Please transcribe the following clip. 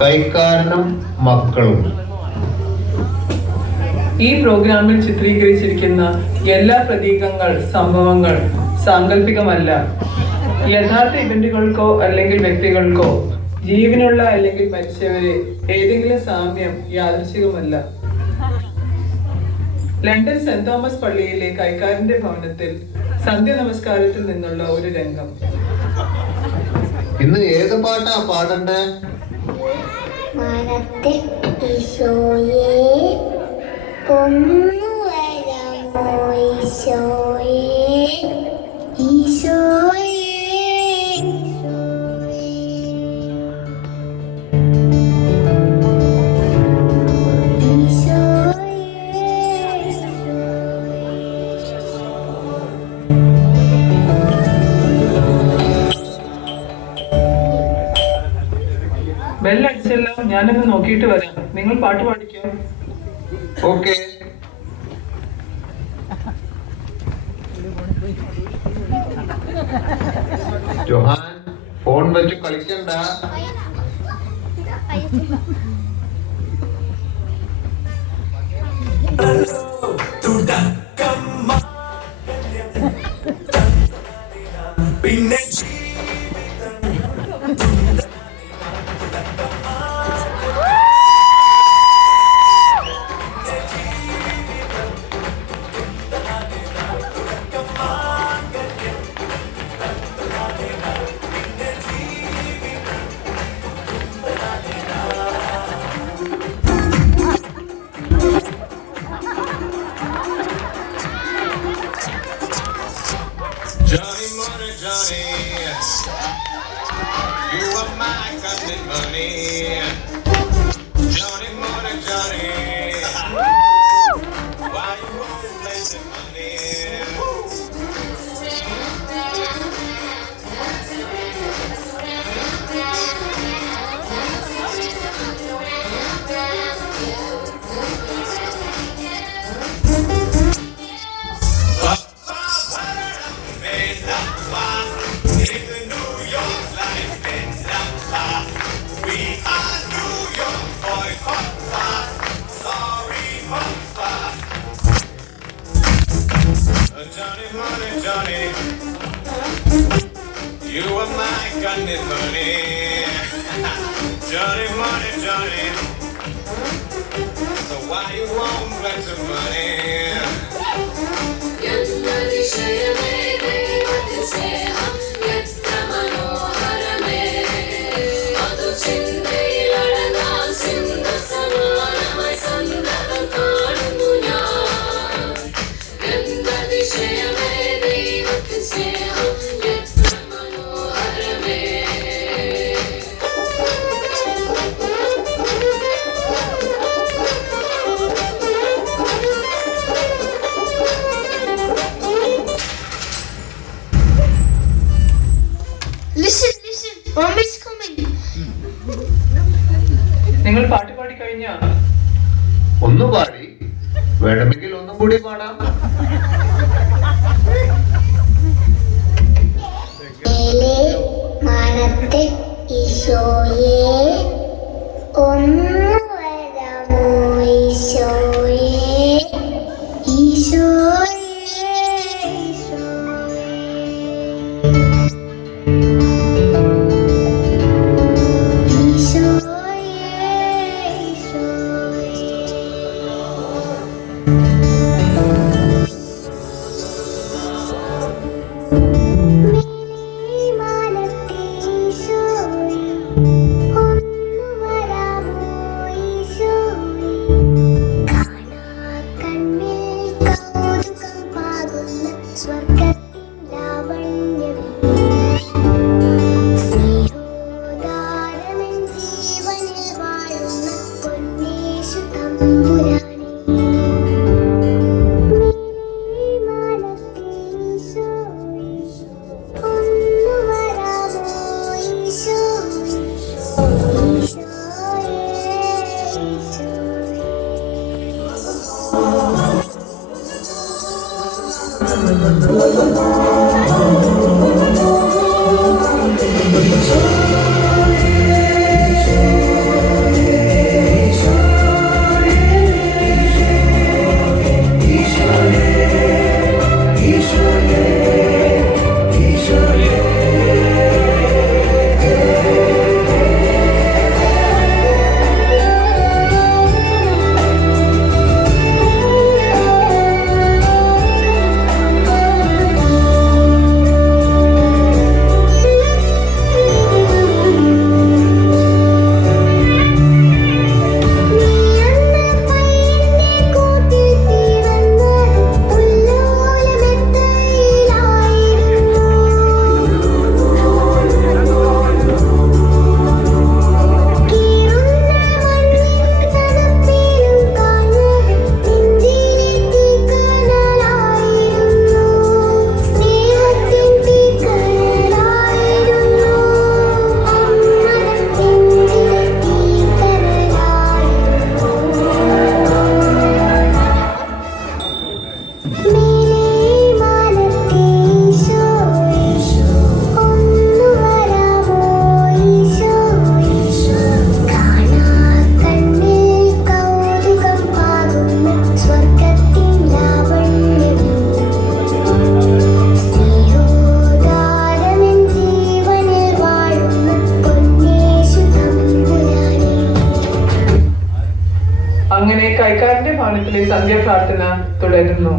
കൈക്കാരനും മക്കളും. ഈ പ്രോഗ്രാമിൽ ചിത്രീകരിച്ചിരിക്കുന്ന എല്ലാ പ്രതീകങ്ങൾ, സംഭവങ്ങൾ സാങ്കല്പികമല്ല. യഥാർത്ഥ ഇവന്റുകൾക്കോ അല്ലെങ്കിൽ വ്യക്തികൾക്കോ, ജീവനുള്ള അല്ലെങ്കിൽ മരിച്ചവരെ ഏതെങ്കിലും സാമ്യം യാദൃശ്ചികമല്ല. ലണ്ടൻ സെന്റ് തോമസ് പള്ളിയിലെ കൈക്കാരന്റെ ഭവനത്തിൽ സന്ധ്യ നമസ്കാരത്തിൽ നിന്നുള്ള ഒരു രംഗം. ഇന്ന് ഏത് പാട്ടാ പാടണ്ടേ? മാനത്തെ ഈശോയേ ഒന്നു വരാമോ ഈശോയേ ഈശോയേ ബെല്ലടിച്ചല്ലോ, ഞാനൊന്ന് നോക്കിയിട്ട് വരാം. നിങ്ങൾ പാട്ട് പാടിക്കോ. ഓക്കെ. ജോഹാൻ, ഫോൺ വെച്ച് കളിക്കണ്ട. പിന്നെ Johnny money, Johnny, you are my cousin money. Johnny money, Johnny, why you won't lend the money? Johnny money, Johnny, you are my cousin money. Johnny money, Johnny, so why you won't lend the money? നിങ്ങൾ പാട്ട് പാടി കഴിഞ്ഞാ? ഒന്ന് പാടി, വേണമെങ്കിൽ ഒന്നും കൂടി പാടാം. മാനത്തെ ഈശോയേ ഒന്നു വരാമോ ഈശോയേ ഈശോയേ ഈശോയേ കൈക്കാരന്റെ ഭവനത്തിലെ സന്ധ്യാപ്രാർത്ഥന തുടരുന്നു.